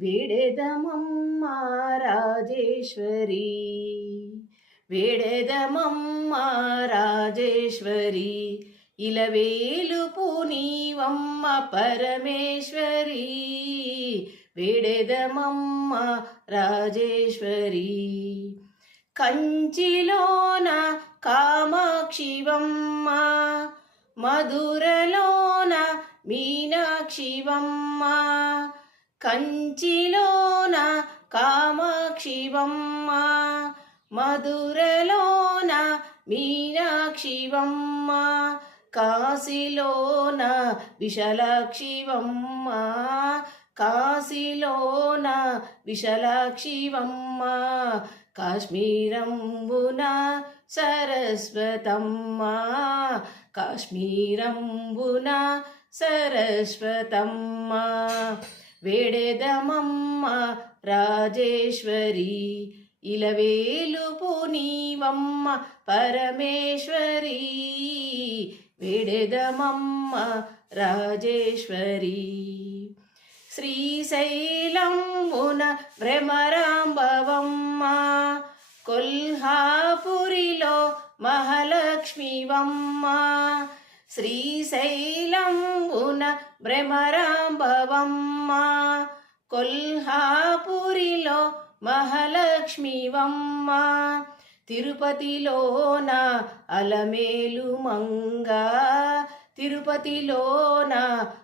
వేడెదమమ్మ రాజేశ్వరి, వేడెదమమ్మ రాజేశ్వరి, ఇలవేలుపు నీవమ్మ పరమేశ్వరి. వేడెదమమ్మ రాజేశ్వరి, కంచిలోన కామాక్షివమ్మ, మధురలోన మీనాక్షివమ్మ, కంచిలోన కామాక్షివమ్మ, మధురలోన మీనాక్షివమ్మ, కాశీలోన విశాలాక్షివమ్మ, కాశీలోన విశాలాక్షివమ్మ, కాశ్మీరంబున సరస్వతమ్మ, కాశ్మీరంబున సరస్వతమ్మ. వేడెదమమ్మ రాజేశ్వరి, ఇలవేలుపు నీవమ్మ పరమేశ్వరి. వేడెదమమ్మ రాజేశ్వరి, శ్రీశైలంబున భ్రమరాంబవమ్మ, కొల్హాపురిలో మహాలక్ష్మివమ్మ, శ్రీశైలంబున భ్రమరాంబవమ్మ, కొల్హాపురిలో మహాలక్ష్మివమ్మ, తిరుపతిలోన అలమేలు మంగ, తిరుపతిలోన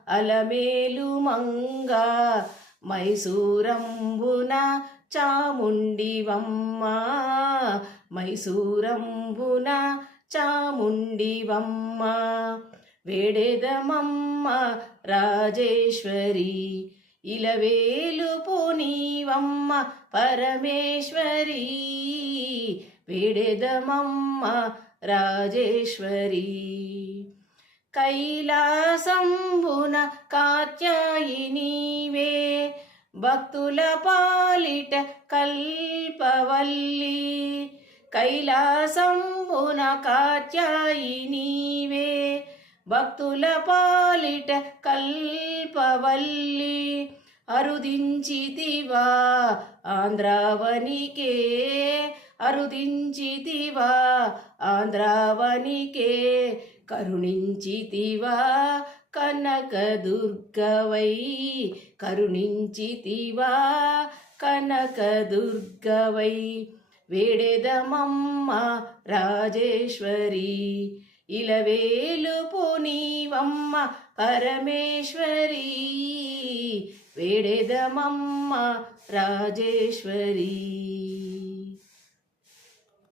అలమేలు మంగ, మైసూరంబున చాముండివమ్మ, మైసూరంబున చాముండివమ్మ. వేడెదమమ్మ రాజేశ్వరి, ఇలవేలుపు నీవమ్మ పరమేశ్వరి. వేడెదమమ్మ రాజేశ్వరి, కైలాసంబున కాత్యాయినీవే, భక్తుల పాలిట కల్పవల్లి, కైలాసంబున కాత్యాయినీవే, భక్తుల పాలిట కల్పవల్లి, అరుదించితివా ఆంధ్రావనికే, అరుదించితివా ఆంధ్రావనికే, కరుణించితివా కనకదుర్గవై, కరుణించితివా కనకదుర్గవై. వేడెదమమ్మ రాజేశ్వరి, ఇలవేలుపు నీవమ్మ పరమేశ్వరి. వేడెదమమ్మ రాజేశ్వరి.